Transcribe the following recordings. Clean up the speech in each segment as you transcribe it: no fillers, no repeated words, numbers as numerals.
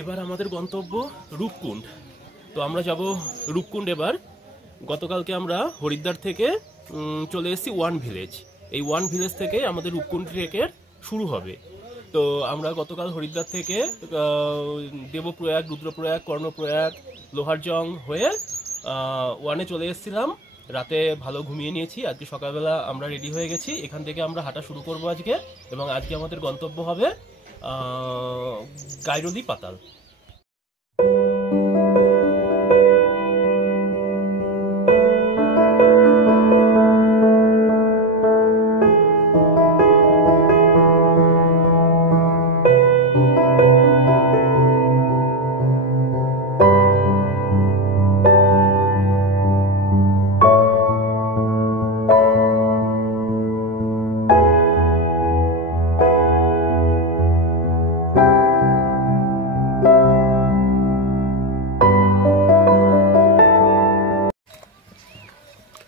এবার আমাদের গন্তব্য রূপকুণ্ড। তো আমরা যাব রূপকুণ্ড। এবার গতকালকে আমরা হরিদ্বার থেকে চলে এসেছি ওয়ান ভিলেজ। এই ওয়ান ভিলেজ থেকে আমাদের রূপকুণ্ড ট্রেকের শুরু হবে। তো আমরা গতকাল হরিদ্বার থেকে দেবপ্রয়াগ, রুদ্রপ্রয়াগ, কর্ণপ্রয়াগ, লোহারজং হয়ে ওয়ানে চলে এসেছিলাম। রাতে ভালো ঘুমিয়ে নিয়েছি। আজকে সকালবেলা আমরা রেডি হয়ে গেছি। এখান থেকে আমরা হাঁটা শুরু করব আজকে, এবং আজকে আমাদের গন্তব্য হবে গাইরোলি পাতাল।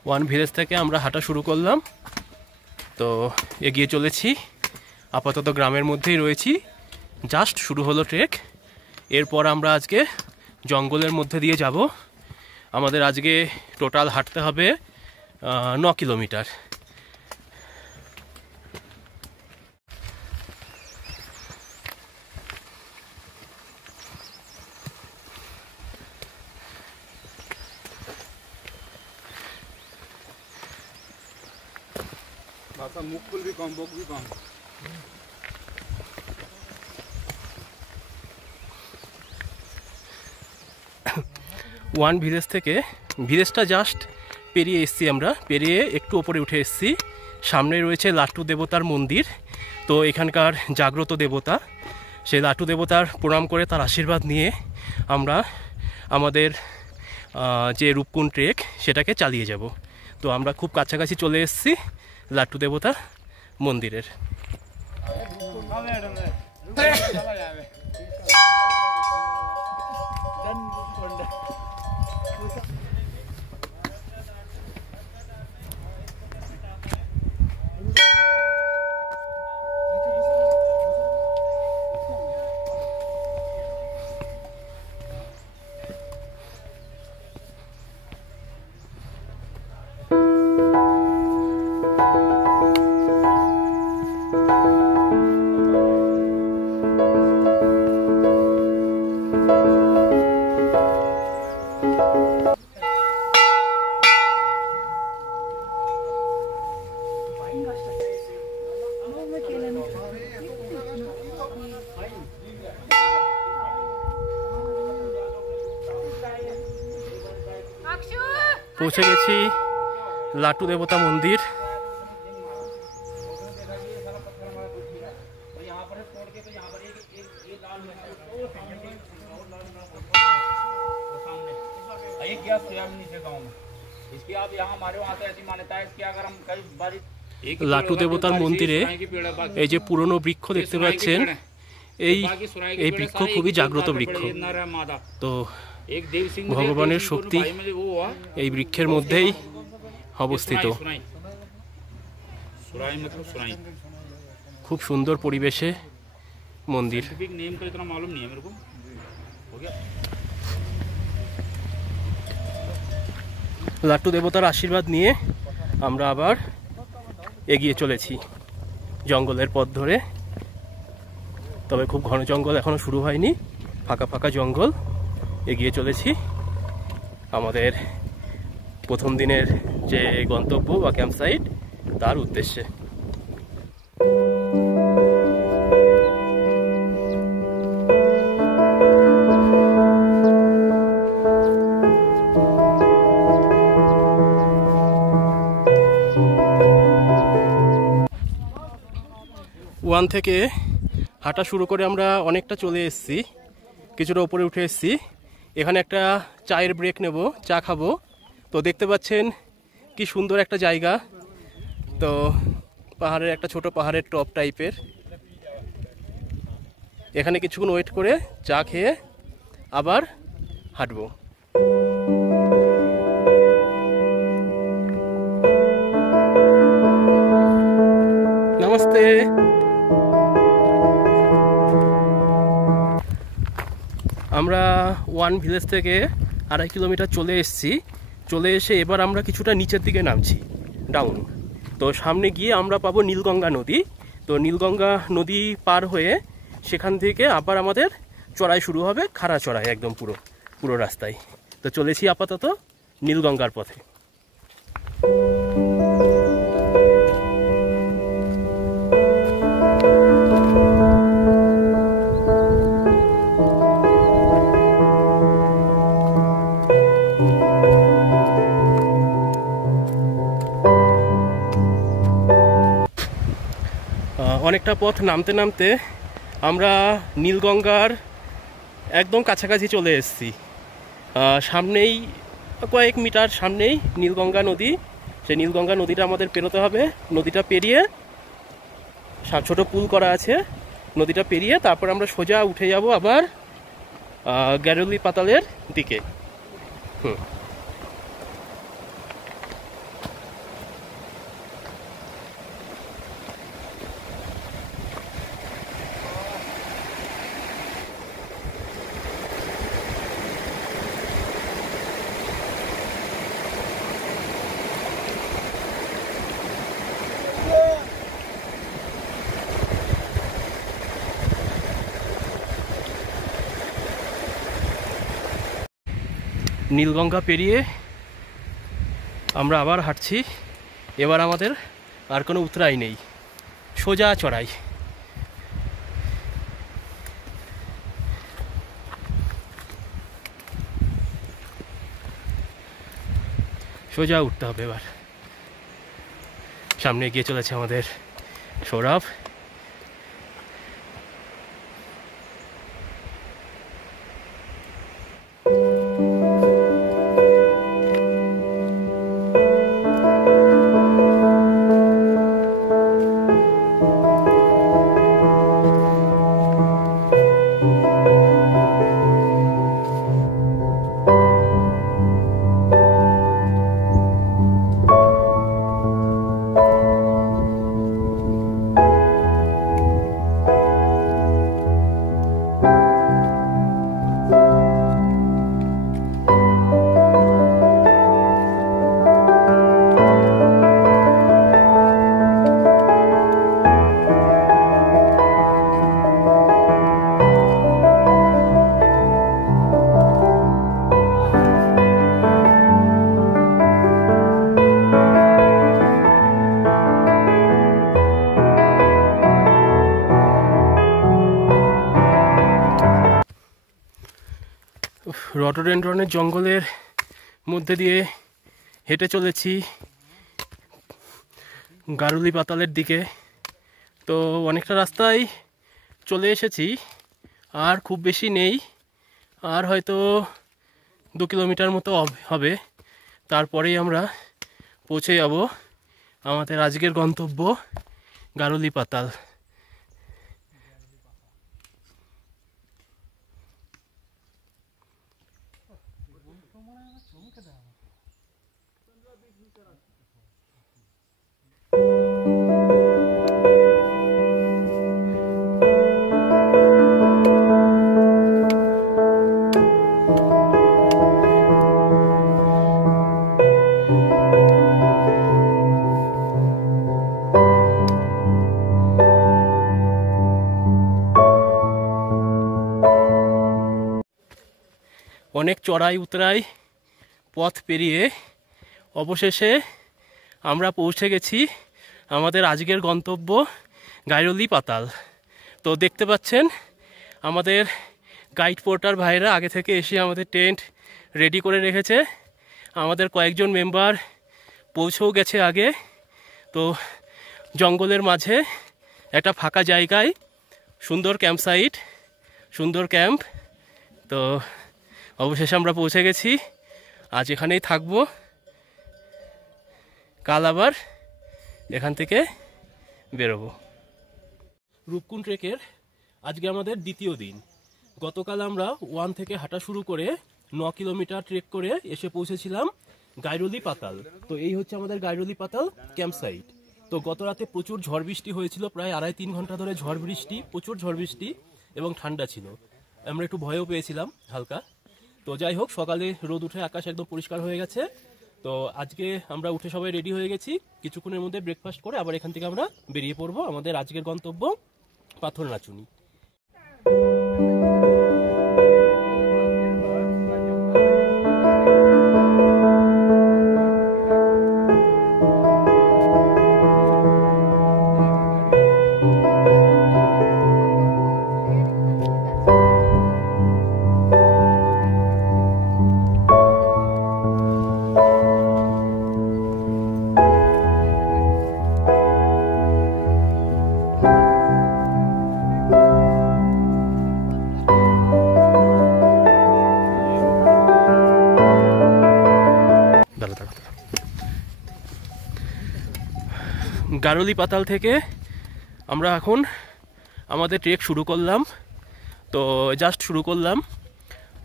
ওয়ান ভিলেজ থেকে আমরা হাঁটা শুরু করলাম। তো এগিয়ে চলেছি, আপাতত গ্রামের মধ্যেই রয়েছি। জাস্ট শুরু হলো ট্রেক। এরপর আমরা আজকে জঙ্গলের মধ্যে দিয়ে যাব। আমাদের আজকে টোটাল হাঁটতে হবে 9 কিলোমিটার। মুকুল भी कम बक भी कम। ওয়ান ভিলেজ থেকে, ভিলেজটা জাস্ট পেরিয়ে এসেছি আমরা। পেরিয়ে একটু ওপরে উঠে এসেছি। সামনে রয়েছে লাট্টু দেবতার মন্দির। তো এখানকার জাগ্রত দেবতা, সেই লাট্টু দেবতার প্রণাম করে তার আশীর্বাদ নিয়ে আমরা আমাদের যে রূপকুণ্ড ট্রেক সেটাকে চালিয়ে যাব। তো আমরা খুব কাছাকাছি চলে এসেছি লাট্টু দেবতা মন্দিরের। পৌঁছে গেছি লাট্টু দেবতা মন্দির। লাট্টু দেবতার মন্দিরে এই যে পুরনো বৃক্ষ দেখতে পাচ্ছেন, এই বৃক্ষ খুবই জাগ্রত বৃক্ষ। তো ভগবানের শক্তি এই বৃক্ষের মধ্যেই অবস্থিত। খুব সুন্দর পরিবেশে মন্দির। লাট্টু দেবতার আশীর্বাদ নিয়ে আমরা আবার এগিয়ে চলেছি জঙ্গলের পথ ধরে। তবে খুব ঘন জঙ্গল এখনো শুরু হয়নি, ফাঁকা ফাঁকা জঙ্গল। এগিয়ে চলেছি আমাদের প্রথম দিনের যে গন্তব্য বা ক্যাম্প সাইট তার উদ্দেশ্যে। ওয়ান থেকে হাঁটা শুরু করে আমরা অনেকটা চলে এসেছি, কিছুটা উপরে উঠে এসেছি। এখানে একটা চায়ের ব্রেক নেব, চা খাবো। তো দেখতে পাচ্ছেন কি সুন্দর একটা জায়গা। তো পাহাড়ের একটা ছোট পাহাড়ের টপ টাইপের। এখানে কিছুক্ষণ ওয়েট করে চা খেয়ে আবার হাঁটবো। নমস্তে। আমরা ওয়ান ভিলেজ থেকে 2.5 কিলোমিটার চলে এসেছি। চলে এসে এবার আমরা কিছুটা নিচের দিকে নামছি, ডাউন। তো সামনে গিয়ে আমরা পাবো নীলগঙ্গা নদী। তো নীলগঙ্গা নদী পার হয়ে সেখান থেকে আবার আমাদের চড়াই শুরু হবে, খাড়া চড়াই একদম পুরো রাস্তায়। তো চলেছি আপাতত নীলগঙ্গার পথে। অনেকটা পথ নামতে নামতে আমরা নীলগঙ্গার একদম কাছাকাছি চলে এসেছি। সামনেই কয়েক মিটার সামনেই নীলগঙ্গা নদী। সেই নীলগঙ্গা নদীটা আমাদের পেরোতে হবে। নদীটা পেরিয়ে ছোট পুল করা আছে, নদীটা পেরিয়ে তারপর আমরা সোজা উঠে যাব আবার গারুলি পাতালের দিকে। নীলগঙ্গা পেরিয়ে আমরা আবার হাঁটছি। এবার আমাদের আর কোনো উতরাই নেই, সোজা চড়াই। সোজা উঠতে হবে। এবার সামনে এগিয়ে চলেছে আমাদের সৌরভ। রডোডেনড্রনের জঙ্গলের মধ্যে দিয়ে হেঁটে চলেছি গারুলি পাতালের দিকে। তো অনেকটা রাস্তায় চলে এসেছি, আর খুব বেশি নেই, আর হয়তো 2 কিলোমিটার মতো হবে। তারপরেই আমরা পৌঁছে যাব আমাদের আজকের গন্তব্য গারুলি পাতাল। অনেক চড়াই উতরাই পথ পেরিয়ে অবশেষে আমরা পৌঁছে গেছি আমাদের আজকের গন্তব্য গারুলি পাতাল। তো দেখতে পাচ্ছেন আমাদের গাইড পোর্টার ভাইরা আগে থেকে এসে আমাদের টেন্ট রেডি করে রেখেছে। আমাদের কয়েকজন মেম্বার পৌঁছেও গেছে আগে। তো জঙ্গলের মাঝে একটা ফাঁকা জায়গায় সুন্দর ক্যাম্প সাইট, সুন্দর ক্যাম্প। তো অবশেষে আমরা পৌঁছে গেছি, আজ এখানেই থাকবো। কাল আবার এখান থেকে বেরোবো। রূপকুণ্ড ট্রেকের আজকে আমাদের দ্বিতীয় দিন। গতকাল আমরা 1 থেকে হাঁটা শুরু করে 9 কিলোমিটার ট্রেক করে এসে পৌঁছেছিলাম গারুলি পাতাল। তো এই হচ্ছে আমাদের গারুলি পাতাল ক্যাম্প সাইট। তো গত রাতে প্রচুর ঝড় বৃষ্টি হয়েছিল, প্রায় 2.5-3 ঘন্টা ধরে ঝড় বৃষ্টি, প্রচুর ঝড় বৃষ্টি এবং ঠান্ডা ছিল। আমরা একটু ভয়ও পেয়েছিলাম হালকা। তো যাই হোক, সকালে রোদ উঠে আকাশ একদম পরিষ্কার হয়ে গেছে। তো আজকে আমরা উঠে সবাই রেডি হয়ে গেছি, কিছুক্ষণের মধ্যে ব্রেকফাস্ট করে আবার এখান থেকে আমরা বেরিয়ে পড়বো আমাদের আজকের গন্তব্য পাথরনাচুনি। গারুলি পাতাল থেকে আমরা এখন আমাদের ট্রেক শুরু করলাম। তো জাস্ট শুরু করলাম।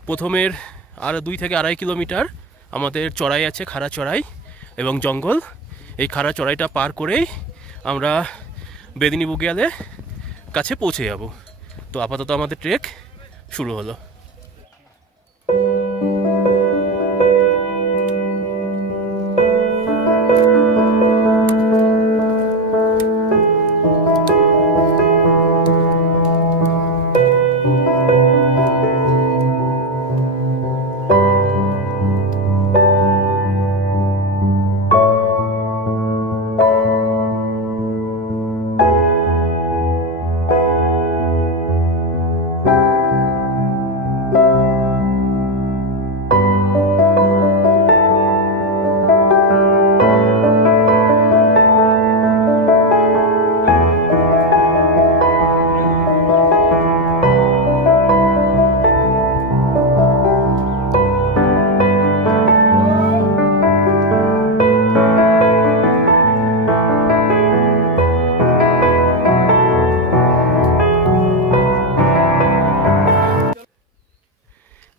প্রথমের আর 2 থেকে 2.5 কিলোমিটার আমাদের চড়াই আছে, খাড়া চড়াই এবং জঙ্গল। এই খাড়া চড়াইটা পার করেই আমরা বেদিনী বুগিয়ালে কাছে পৌঁছে যাব। তো আপাতত আমাদের ট্রেক শুরু হলো।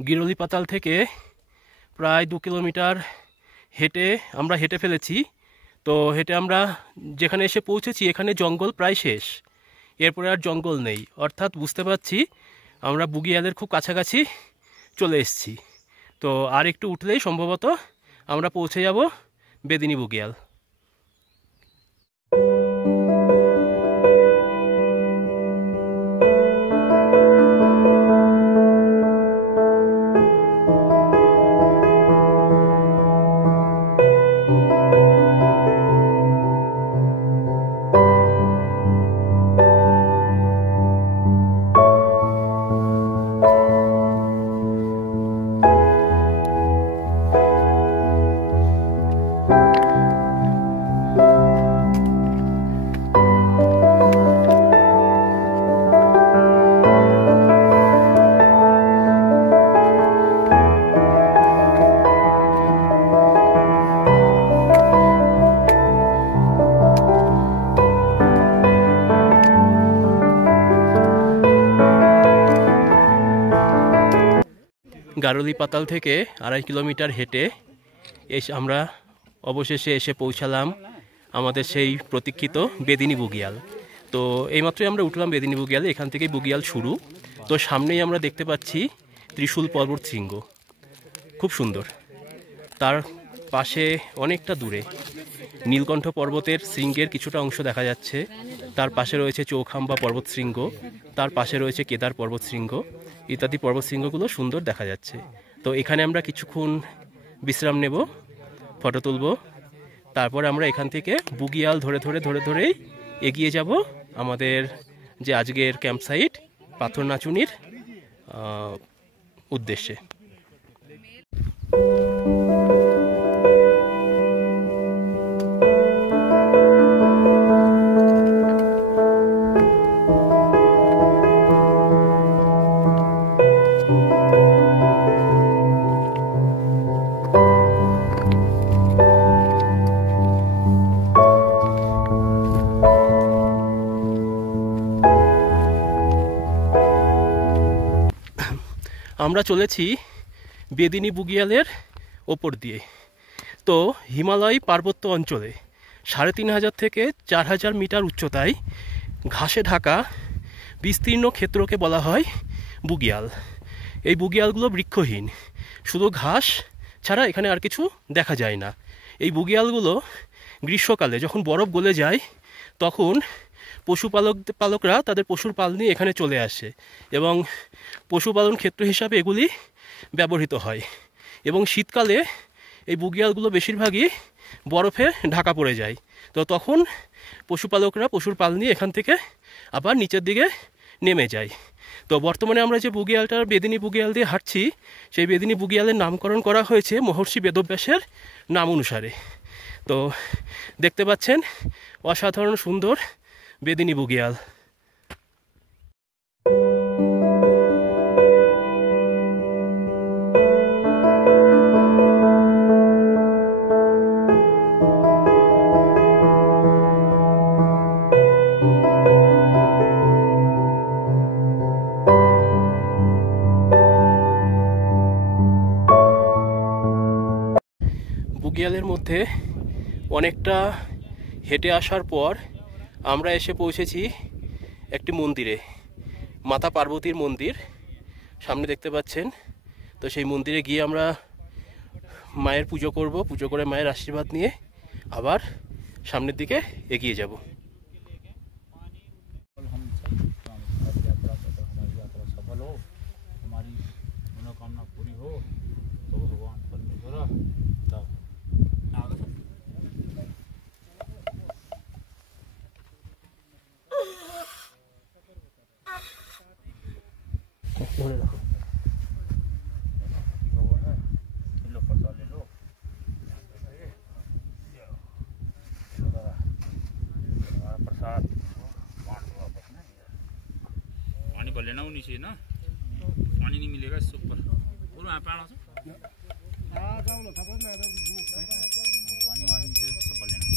গিরলি পাতাল থেকে প্রায় 2 কিলোমিটার আমরা হেঁটে ফেলেছি। তো হেঁটে আমরা যেখানে এসে পৌঁছেছি এখানে জঙ্গল প্রায় শেষ, এরপরে আর জঙ্গল নেই। অর্থাৎ বুঝতে পারছি আমরা বুগিয়ালের খুব কাছাকাছি চলে এসেছি। তো আর একটু উঠলেই সম্ভবত আমরা পৌঁছে যাব বেদিনী বুগিয়াল। গারুলি পাতাল থেকে 2.5 কিলোমিটার হেঁটে আমরা অবশেষে এসে পৌঁছালাম আমাদের সেই প্রতীক্ষিত বেদিনী বুগিয়াল। তো এইমাত্রই আমরা উঠলাম বেদিনী বুগিয়ালে, এখান থেকেই বুগিয়াল শুরু। তো সামনেই আমরা দেখতে পাচ্ছি ত্রিশূল পর্বত শৃঙ্গ, খুব সুন্দর। তার পাশে অনেকটা দূরে নীলকণ্ঠ পর্বতের শৃঙ্গের কিছুটা অংশ দেখা যাচ্ছে। তার পাশে রয়েছে চৌখাম্বা পর্বত শৃঙ্গ, তার পাশে রয়েছে কেদার পর্বত শৃঙ্গ ইত্যাদি পর্বত শৃঙ্গগুলো সুন্দর দেখা যাচ্ছে। তো এখানে আমরা কিছুক্ষণ বিশ্রাম নেব, ফটো তুলব, তারপর আমরা এখান থেকে বুগিয়াল ধরেই এগিয়ে যাব আমাদের যে আজকের ক্যাম্প সাইট পাথরনাচুনির উদ্দেশ্যে। আমরা চলেছি বেদিনী বুগিয়ালের ওপর দিয়ে। তো হিমালয় পার্বত্য অঞ্চলে 3500 থেকে 4000 মিটার উচ্চতায় ঘাসে ঢাকা বিস্তীর্ণ ক্ষেত্রকে বলা হয় বুগিয়াল। এই বুগিয়ালগুলো বৃক্ষহীন, শুধু ঘাস ছাড়া এখানে আর কিছু দেখা যায় না। এই বুগিয়ালগুলো গ্রীষ্মকালে যখন বরফ গলে যায় তখন পালকরা তাদের পশুর পাল নিয়ে এখানে চলে আসে এবং পশুপালন ক্ষেত্র হিসাবে এগুলি ব্যবহৃত হয়। এবং শীতকালে এই বুগিয়ালগুলো বেশিরভাগই বরফে ঢাকা পড়ে যায়, তো তখন পশুপালকরা পশুর পাল নিয়ে এখান থেকে আবার নিচের দিকে নেমে যায়। তো বর্তমানে আমরা যে বুগিয়ালটার বেদিনী বুগিয়াল দিয়ে হাঁটছি, সেই বেদিনী বুগিয়ালের নামকরণ করা হয়েছে মহর্ষি বেদব্যাসের নাম অনুসারে। তো দেখতে পাচ্ছেন অসাধারণ সুন্দর বেদিনী বুগিয়াল। বুগিয়ালের মধ্যে অনেকটা হেঁটে আসার পর আমরা এসে পৌঁছেছি একটি মন্দিরে, মাতা পার্বতীর মন্দির সামনে দেখতে পাচ্ছেন। তো সেই মন্দিরে গিয়ে আমরা মায়ের পুজো করব, পুজো করে মায়ের আশীর্বাদ নিয়ে আবার সামনের দিকে এগিয়ে যাব। पानी भर लेना वो नीचे ना, पानी नहीं मिलेगा इससे ऊपर। और वहाँ पे आना पानी वहाँ नीचे सब भर लेना।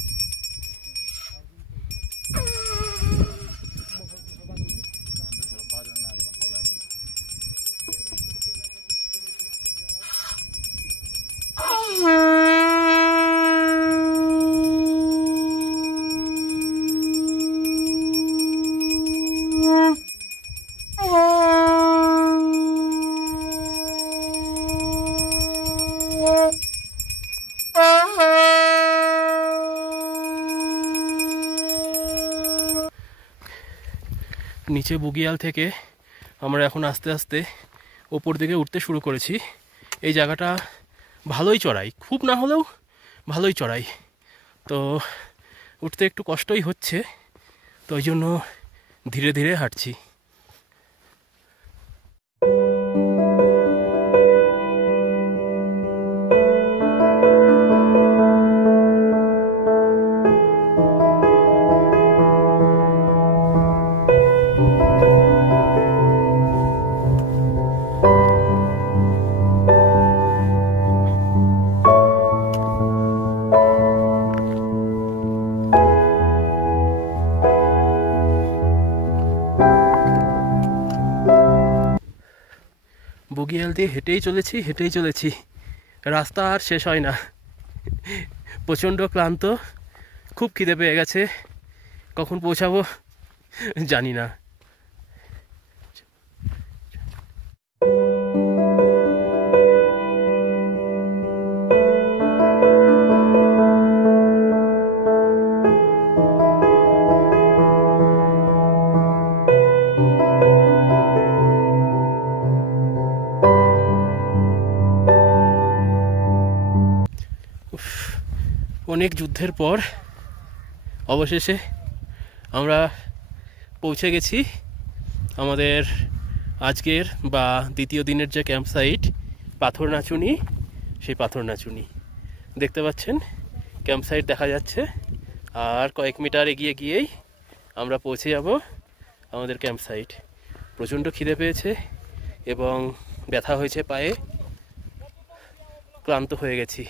নিচে বুগিয়াল থেকে আমরা এখন আস্তে আস্তে ওপর দিকে উঠতে শুরু করেছি। এই জায়গাটা ভালোই চড়াই, খুব না হলেও ভালোই চড়াই, তো উঠতে একটু কষ্টই হচ্ছে, তো ওই জন্য ধীরে ধীরে হাঁটছি। বুগিয়াল দিয়ে হেঁটেই চলেছি, রাস্তা আর শেষ হয় না। প্রচণ্ড ক্লান্ত, খুব খিদে পেয়ে গেছে, কখন পৌঁছাবো জানি না। অনেক যুদ্ধের পর অবশেষে আমরা পৌঁছে গেছি আমাদের আজকের বা দ্বিতীয় দিনের যে ক্যাম্প সাইট পাথরনাচুনি। সেই পাথরনাচুনি দেখতে পাচ্ছেন, ক্যাম্প সাইট দেখা যাচ্ছে, আর কয়েক মিটার এগিয়ে গিয়েই আমরা পৌঁছে যাব আমাদের ক্যাম্প সাইট। প্রচণ্ড খিদে পেয়েছে এবং ব্যথা হয়েছে পায়ে, ক্লান্ত হয়ে গেছি।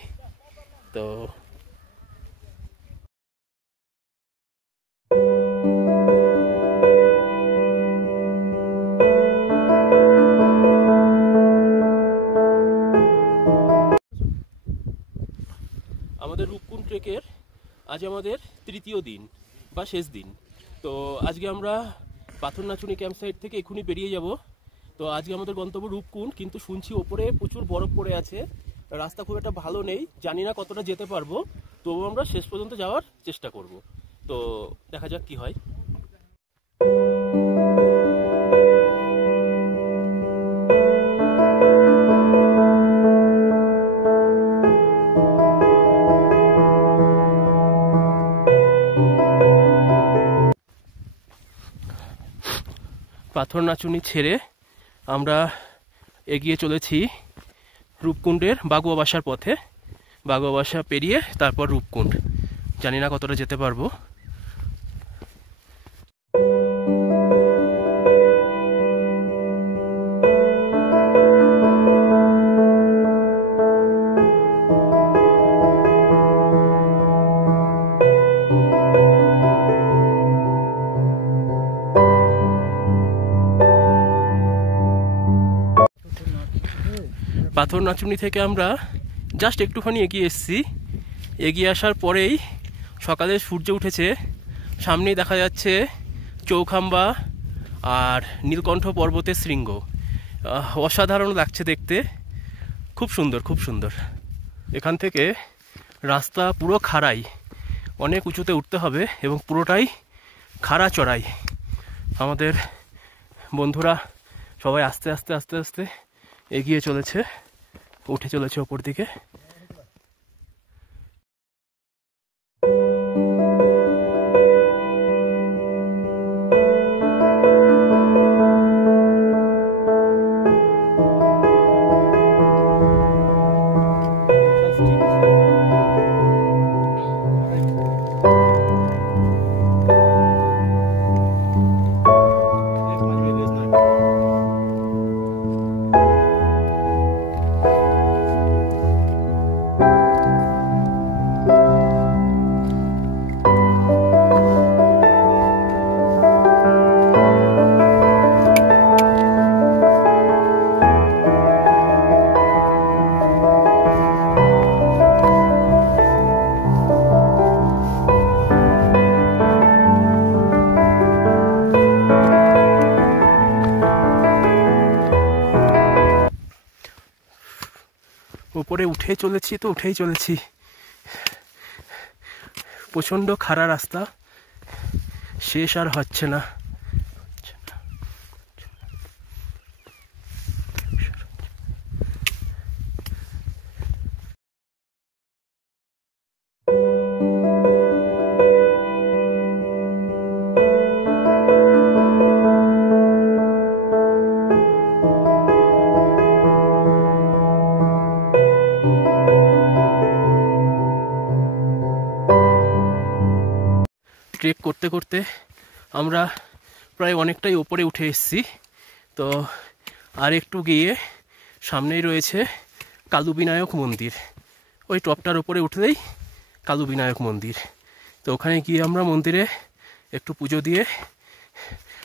তো আমাদের রূপকুণ্ড ট্রেকের আজ আমাদের তৃতীয় দিন বা শেষ দিন। তো আজকে আমরা পাথরনাচুনি ক্যাম্প সাইট থেকে এক্ষুনি বেরিয়ে যাব তো আজকে আমাদের গন্তব্য রূপকুণ্ড, কিন্তু শুনছি ওপরে প্রচুর বরফ পড়ে আছে, রাস্তা খুব একটা ভালো নেই, জানি না কতটা যেতে পারবো, তবু আমরা শেষ পর্যন্ত যাওয়ার চেষ্টা করব। তো দেখা যাক কি হয়। পাথর নাচুনি ছেড়ে আমরা এগিয়ে চলেছি রূপকুণ্ডের বাগুয়া বাসার পথে। বাগুয়া বাসা পেরিয়ে তারপর রূপকুণ্ড, জানি না কতটা যেতে পারবো। পাথর নাচুনি থেকে আমরা জাস্ট একটুখানি এগিয়ে এসেছি। এগিয়ে আসার পরেই সকালে সূর্য উঠেছে, সামনেই দেখা যাচ্ছে চৌখাম্বা আর নীলকণ্ঠ পর্বতের শৃঙ্গ। অসাধারণ লাগছে দেখতে, খুব সুন্দর খুব সুন্দর। এখান থেকে রাস্তা পুরো খাড়াই, অনেক উঁচুতে উঠতে হবে এবং পুরোটাই খাড়া চড়াই। আমাদের বন্ধুরা সবাই আস্তে আস্তে আস্তে আস্তে এগিয়ে চলেছে, উঠে চলেছে ওপর দিকে। উপরে উঠেই চলেছি, প্রচন্ড খাড়া রাস্তা, শেষ আর হচ্ছে না। ট্রেক করতে করতে আমরা প্রায় অনেকটাই উপরে উঠে এসেছি। তো আর একটু গিয়ে সামনেই রয়েছে কালু বিনায়ক মন্দির। ওই টপটার উপরে উঠলেই কালু বিনায়ক মন্দির। তো ওখানে গিয়ে আমরা মন্দিরে একটু পুজো দিয়ে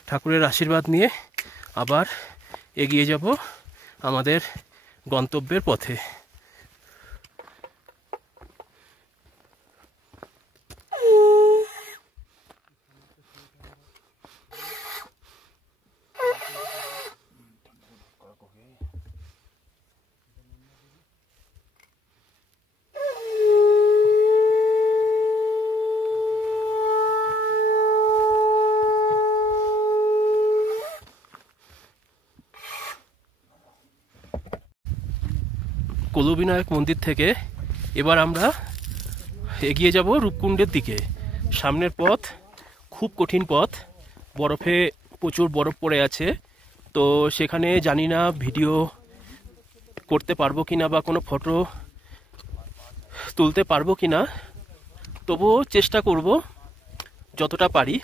ঠাকুরের আশীর্বাদ নিয়ে আবার এগিয়ে যাব আমাদের গন্তব্যের পথে। কালু বিনায়ক মন্দির থেকে এবার আমরা এগিয়ে যাব রূপকুণ্ডের দিকে। সামনের পথ খুব কঠিন পথ, বরফে প্রচুর বরফ পড়ে আছে। তো সেখানে জানি না ভিডিও করতে পারবো কিনা বা কোনো ফটো তুলতে পারবো কিনা, তবুও চেষ্টা করব যতটা পারি।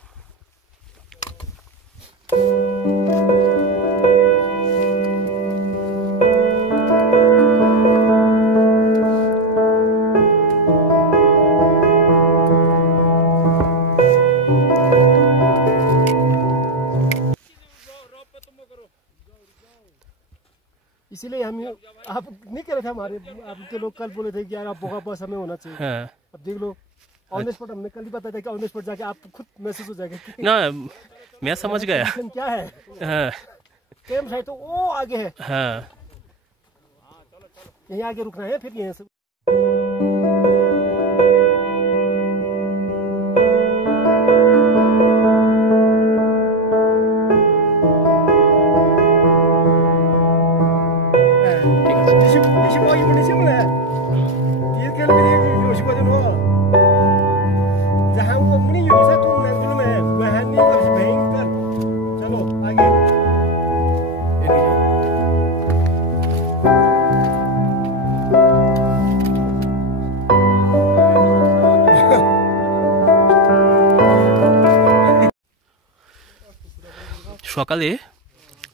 इसीलिए हम आप नहीं कह रहे थे, हमारे आपके लोग कल बोले थे कि यार आप बहुत बस हमें होना चाहिए। हाँ। अब देख लो ऑन द स्पॉट, हमने कल ही बताया था कि ऑन द स्पॉट जाके आप खुद महसूस हो जाएगा ना मैं समझ गया क्या है। हाँ। कैंप साइट तो वो आगे है, হ্যাঁ यहीं आगे रुकना है, फिर यहीं से ঠিক আছে 25年了，第一个那个有些的喏，这还我们的有些东南的呢，我还那个是平个，चलो आगे সকালে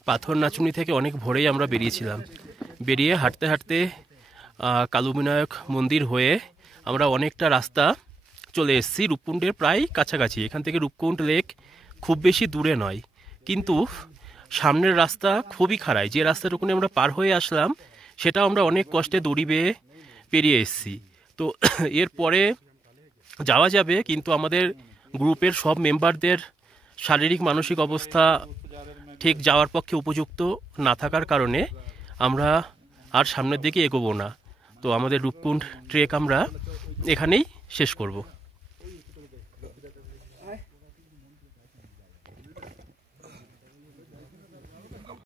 পাথর নাচুনি থেকে অনেক ভোরেই আমরা বেরিয়েছিলাম। বেরিয়ে হাঁটতে হাঁটতে কালুবিনায়ক মন্দির হয়ে আমরা অনেকটা রাস্তা চলে এসেছি রূপকুণ্ডের প্রায় কাছাকাছি। এখান থেকে রূপকুণ্ড লেক খুব বেশি দূরে নয়, কিন্তু সামনের রাস্তা খুবই খারাপ। যে রাস্তাটুকুনি আমরা পার হয়ে আসলাম সেটাও আমরা অনেক কষ্টে দড়ি বেয়ে পেরিয়ে এসেছি। তো এরপরে যাওয়া যাবে, কিন্তু আমাদের গ্রুপের সব মেম্বারদের শারীরিক মানসিক অবস্থা ঠিক যাওয়ার পক্ষে উপযুক্ত না থাকার কারণে আমরা আর সামনের দিকে এগোবো না। তো আমাদের রূপকুণ্ড ট্রেক আমরা এখানেই শেষ করব।